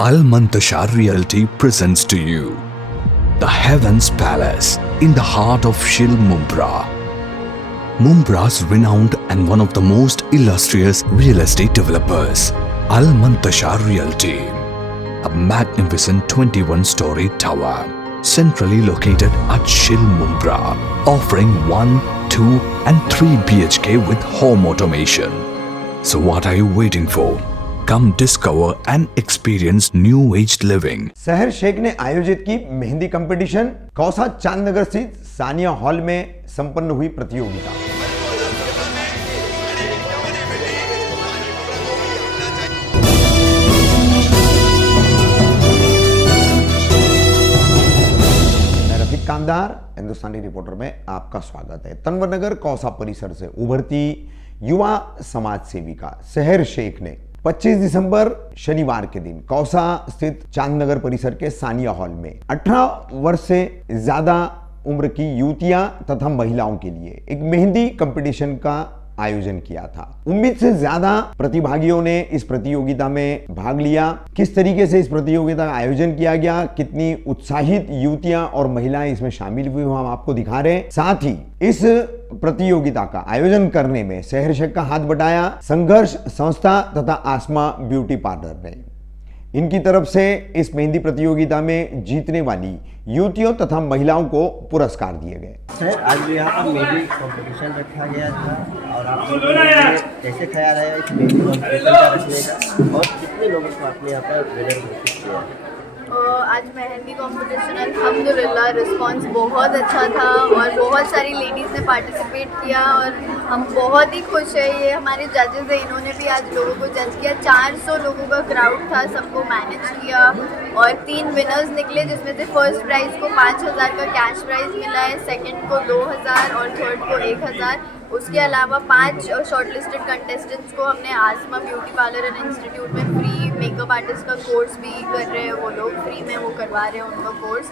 Al Muntashar Realty presents to you the Heavens Palace in the heart of Shil Mumbra. Mumbra's renowned and one of the most illustrious real estate developers, Al Muntashar Realty, a magnificent 21-story tower centrally located at Shil Mumbra, offering 1, 2 and 3 BHK with home automation. So what are you waiting for? Come discover and experience new age living. शहर शेख ने आयोजित की mehndi competition. Kausa Chandnagar स्थित Sania hall में संपन्न हुई प्रतियोगिता। मैं रफीक कामदार हिंदुस्तानी रिपोर्टर में आपका स्वागत है। तनवरनगर कौसा परिसर से उभरती युवा समाज सेविका शहर शेख ने 25 दिसंबर शनिवार के दिन कौसा स्थित चांदनगर परिसर के सानिया हॉल में 18 वर्ष से ज्यादा उम्र की युवतियां तथा महिलाओं के लिए एक मेहंदी कंपटीशन का आयोजन किया था। उम्मीद से ज्यादा प्रतिभागियों ने इस प्रतियोगिता में भाग लिया। किस तरीके से इस प्रतियोगिता का आयोजन किया गया, कितनी उत्साहित युवतियां और महिलाएं इसमें शामिल हुई, हम आपको दिखा रहे हैं। साथ ही इस प्रतियोगिता का आयोजन करने में शहर शेख का हाथ बटाया संघर्ष संस्था तथा आसमा ब्यूटी पार्लर ने। इनकी तरफ से इस मेहंदी प्रतियोगिता में जीतने वाली युवतियों तथा महिलाओं को पुरस्कार दिए गए। सर, आज यहाँ पर मेहंदी कंपटीशन रखा गया था और आप लोगों ने कैसे ख्याल आया इस मेहंदी कंपटीशन का रखने का और कितने लोगों को आपने यहाँ पर विनर घोषित किया? आज मेहंदी कंपटीशन अल्हम्दुलिल्लाह रिस्पांस बहुत अच्छा था और बहुत सारी लेडीज़ ने पार्टिसिपेट किया और हम बहुत ही खुश हैं। ये हमारे जजेस हैं, इन्होंने भी आज लोगों को जज किया। 400 लोगों का क्राउड था, सबको मैनेज किया और 3 विनर्स निकले, जिसमें से फर्स्ट प्राइज़ को 5000 का कैश प्राइज़ मिला है, सेकंड को 2000 और थर्ड को 1000। उसके अलावा 5 शॉर्टलिस्टेड कंटेस्टेंट्स को हमने आसमा ब्यूटी पार्लर एंड इंस्टीट्यूट में फ्री मेकअप आर्टिस्ट का कोर्स भी कर रहे हैं, वो लोग फ्री में वो करवा रहे हैं उनका कोर्स।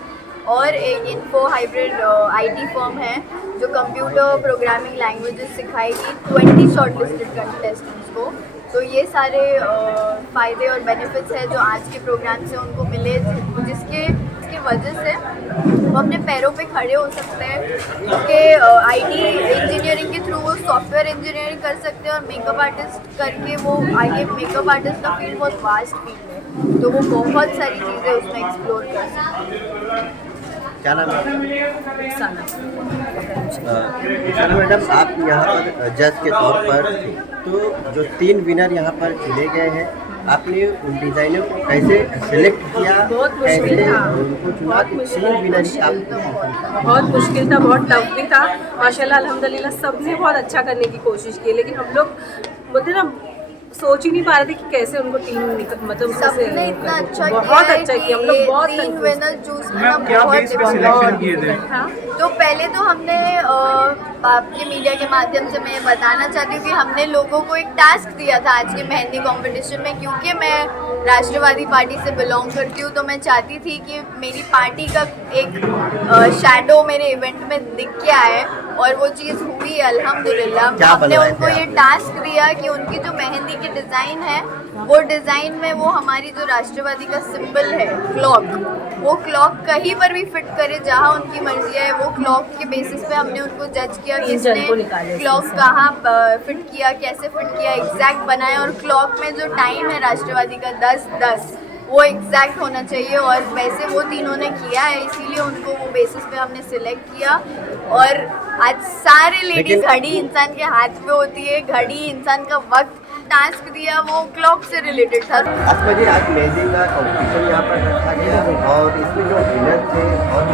और एक इन्फो हाइब्रिड IT फर्म है जो कंप्यूटर प्रोग्रामिंग लैंग्वेजेस सिखाएगी 20 शॉर्टलिस्टेड कंटेस्टेंट्स को। तो ये सारे फ़ायदे और बेनिफिट्स हैं जो आज के प्रोग्राम से उनको मिले, जिसके वजह से वो अपने पैरों पे खड़े हो सकते हैं, क्योंकि IT इंजीनियरिंग के थ्रू वो सॉफ्टवेयर इंजीनियरिंग कर सकते हैं और मेकअप आर्टिस्ट करके वो आगे मेकअप आर्टिस्ट का फील्ड बहुत वास्ट फील्ड है, तो वो बहुत सारी चीज़ें उसमें एक्सप्लोर कर सकते हैं। क्या नाम है? सना मैडम, आप यहाँ पर जज के तौर पर थे, तो जो 3 विनर यहाँ पर चुने गए हैं, आपने उन डिज़ाइनर को कैसे सिलेक्ट किया? बहुत मुश्किल था, उनको चुना कि 3 विनर ही आप? बहुत मुश्किल था, बहुत टफ भी था। माशाल्लाह अल्हम्दुलिल्लाह सबने बहुत अच्छा करने की कोशिश की, लेकिन हम लोग मतलब ना सोच ही नहीं पा रहे थे कि कैसे उनको टीम मतलब सबने इतना अच्छा बहुत अच्छा किया। हम लोग बहुत 3 विनर चूज करना बहुत डिफिकल्ट था। तो पहले तो हमने आपके मीडिया के माध्यम से मैं बताना चाहती हूँ कि हमने लोगों को एक टास्क दिया था आज के मेहंदी कंपटीशन में, क्योंकि मैं राष्ट्रवादी पार्टी से बिलोंग करती हूँ, तो मैं चाहती थी कि मेरी पार्टी का एक शैडो मेरे इवेंट में दिख के आए और वो चीज़ हुई अल्हम्दुलिल्लाह। हमने उनको ये टास्क दिया कि उनकी जो मेहंदी की डिज़ाइन है वो डिज़ाइन में वो हमारी जो राष्ट्रवादी का सिंबल है क्लॉक, वो क्लॉक कहीं पर भी फिट करे जहाँ उनकी मर्जी है। वो क्लॉक के बेसिस पे हमने उनको जज किया कि इसने क्लॉक कहाँ फिट किया, कैसे फिट किया, एग्जैक्ट बनाया। और क्लॉक में जो टाइम है राष्ट्रवादी का 10-10 वो एग्जैक्ट होना चाहिए और वैसे वो तीनों ने किया है, इसीलिए उनको वो बेसिस पे हमने सिलेक्ट किया। और आज सारे लेडीज घड़ी इंसान के हाथ पे होती है, घड़ी इंसान का वक्त। टास्क दिया वो क्लॉक से रिलेटेड था। आसमा जी, आज मेहंदी का कॉम्पिटिशन यहाँ पर रखा गया और इसमें जो विनर थे और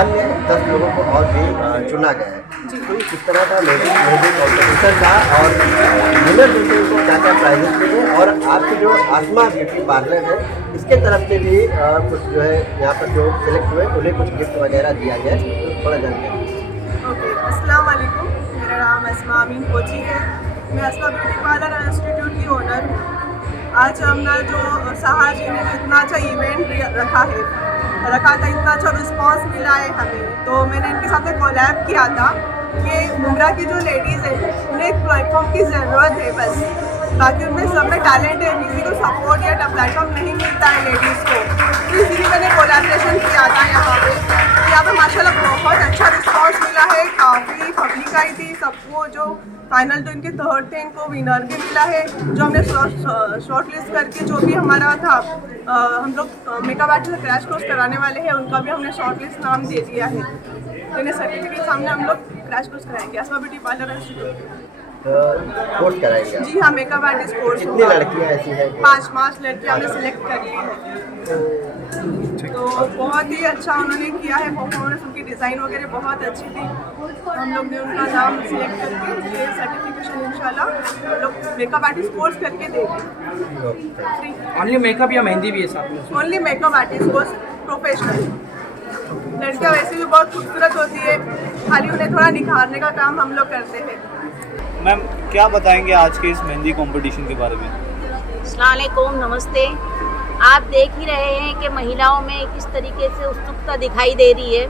अन्य 10 लोगों को और भी चुना गया है, तो किस तरह का मेहंदी कॉम्पिटिशन था और विनर जो थे उनको क्या क्या प्राइजेस मिले और आपके जो आसमा ब्यूटी पार्लर है इसके तरफ से भी कुछ जो है यहाँ पर जो सिलेक्ट हुए उन्हें कुछ गिफ्ट वगैरह दिया गया, तो थोड़ा जानकारी। ओके, अस्सलाम वालेकुम, मेरा नाम अस्मा अमीन कोची है। मैं अस्मा ब्यूटी पार्लर इंस्टीट्यूट की ओनर हूँ। आज हमने जो साहा जी ने इतना अच्छा इवेंट रखा था, इतना अच्छा रिस्पांस मिला है हमें, तो मैंने इनके साथ में कोलैब किया था कि मुंब्रा की जो लेडीज़ है उन्हें एक प्लेटफॉर्म की ज़रूरत है बस, बाकी उनमें सब में टैलेंट है, किसी को सपोर्ट या प्लेटफॉर्म नहीं मिलता है लेडीज़ मिला है, काफ़ी पब्लिक आई थी। सबको जो फाइनल जो इनके थर्ड थे इनको विनर भी मिला है। जो हमने शॉर्ट लिस्ट करके जो भी हमारा था हम लोग मेकअप आर्टिस्ट क्रैश कोर्स कराने वाले हैं, उनका भी हमने शॉर्ट लिस्ट नाम दे दिया है। तो इन्हें सर्टिफिकेट सामने हम लोग क्रैश कोर्स कराएंगे अस्मा ब्यूटी पार्लर इंस्टीट्यूट। कोर्स कराएंगे आप? जी हाँ, मेकअप आर्टिस्ट कोर्स कितनी लड़कियाँ ऐसी हैं? 5 लड़कियाँ हमने सिलेक्ट करी है। तो बहुत ही अच्छा उन्होंने किया है परफॉर्मेंस, उनकी डिज़ाइन वगैरह बहुत अच्छी थी। हम लोग ने उनका नाम सिलेक्ट करके ये सर्टिफिकेशन इंशाल्लाह हम लोग मेकअप आर्टिस्ट कोर्स करके देंगे। ओनली मेकअप या मेहंदी भी है साथ में? Only makeup artist course, professional. लड़कियाँ वैसे भी बहुत खूबसूरत होती है, खाली उन्हें थोड़ा निखारने का काम हम लोग करते हैं। मैम क्या बताएंगे आज के इस मेहंदी कंपटीशन के बारे में? अस्सलाम वालेकुम, नमस्ते। आप देख ही रहे हैं कि महिलाओं में किस तरीके से उत्सुकता दिखाई दे रही है।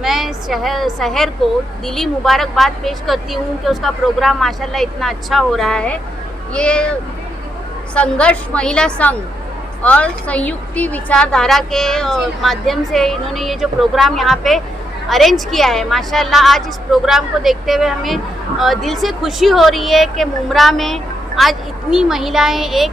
मैं शहर को दिली मुबारकबाद पेश करती हूँ कि उसका प्रोग्राम माशाल्लाह इतना अच्छा हो रहा है। ये संघर्ष महिला संघ और संयुक्ति विचारधारा के माध्यम से इन्होंने ये जो प्रोग्राम यहाँ पे अरेंज किया है, माशाल्लाह आज इस प्रोग्राम को देखते हुए हमें दिल से खुशी हो रही है कि मुंब्रा में आज इतनी महिलाएं एक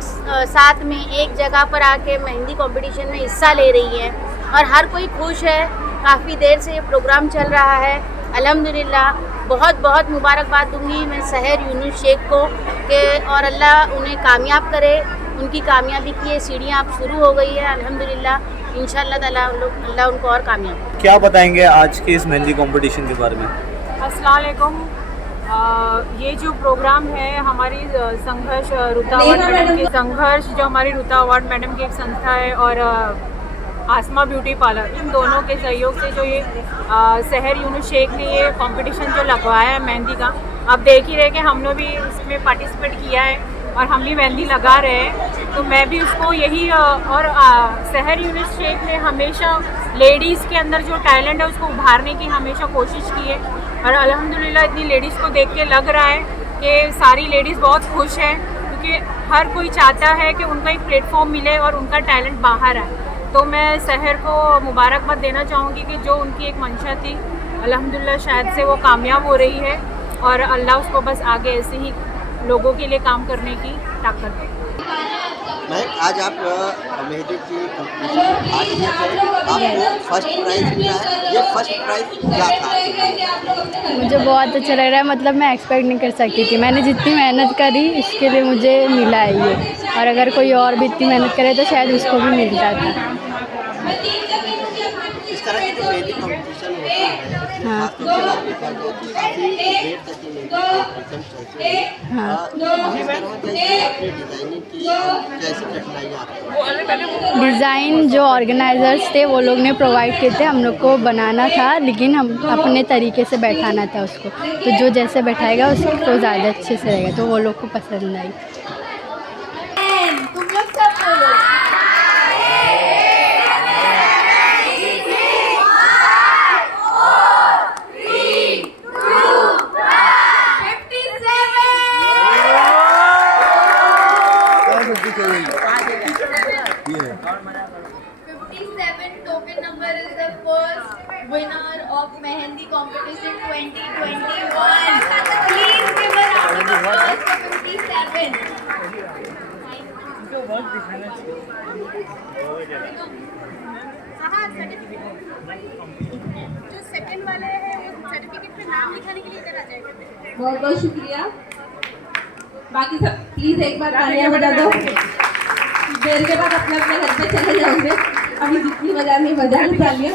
साथ में एक जगह पर आके मेहंदी कंपटीशन में हिस्सा ले रही हैं और हर कोई खुश है। काफ़ी देर से ये प्रोग्राम चल रहा है, अल्हम्दुलिल्लाह। बहुत बहुत मुबारकबाद दूंगी मैं सहर यूनुस शेख को कि और अल्लाह उन्हें कामयाब करे। उनकी कामयाबी की ये सीढ़ियाँ अब शुरू हो गई है, अल्हम्दुलिल्लाह। इंशाअल्लाह ताला अल्लाह उनको और कामयाब। क्या बताएंगे आज के इस मेहंदी कंपटीशन के बारे में? अस्सलाम वालेकुम। ये जो प्रोग्राम है हमारी संघर्ष रुता अवार्ड मैडम की संघर्ष जो हमारी रुता अवार्ड मैडम की एक संस्था है और आसमा ब्यूटी पार्लर, इन दोनों के सहयोग से जो ये सहर यूनुस शेख ने ये कंपटीशन जो लगवाया है मेहंदी का, आप देख ही रहे कि हम लोग भी इसमें पार्टिसिपेट किया है और हम भी मेहंदी लगा रहे हैं। तो मैं भी उसको यही और सहर यूनुस शेख ने हमेशा लेडीज़ के अंदर जो टैलेंट है उसको उभारने की हमेशा कोशिश की है और अल्हम्दुलिल्लाह इतनी लेडीज़ को देख के लग रहा है कि सारी लेडीज़ बहुत खुश हैं, क्योंकि हर कोई चाहता है कि उनका एक प्लेटफॉर्म मिले और उनका टैलेंट बाहर आए। तो मैं सहर को मुबारकबाद देना चाहूँगी कि जो उनकी एक मंशा थी अल्हम्दुलिल्लाह शायद से वो कामयाब हो रही है और अल्लाह उसको बस आगे ऐसे ही लोगों के लिए काम करने की ताकत दे। महक, आज आप मेहंदी की कंपटीशन में भाग लिए थे, आपको फर्स्ट प्राइज मिला है। ये फर्स्ट प्राइज क्या था? मुझे बहुत अच्छा लग रहा है, मतलब मैं एक्सपेक्ट नहीं कर सकती थी। मैंने जितनी मेहनत करी इसके लिए मुझे मिला है ये, और अगर कोई और भी इतनी मेहनत करे तो शायद उसको भी मिलता था। इस तरह की जो मेहंदी कंपटीशन होती है, हाँ। डिज़ाइन जो ऑर्गेनाइजर्स थे वो लोग ने प्रोवाइड किए थे, हम लोग को बनाना था, लेकिन हम अपने तरीके से बैठाना था उसको। तो जो जैसे बैठाएगा उसको ज़्यादा अच्छे से रहेगा, तो वो लोग को पसंद आई। तुम लोग सब बोलो। Token number is the first winner of Mehendi competition 2021. Please give a round of applause for 57. जो सेकंड वाले हैं वो सर्टिफिकेट पे नाम लिखाने के लिए इधर आ जाएगा। बहुत बहुत शुक्रिया। बाकी सब प्लीज़ एक बार तालियां बजा दो। देर के बाद अपने अपने घर पे चले जाओगे। अभी जितनी बजानी बजा लो तालियां।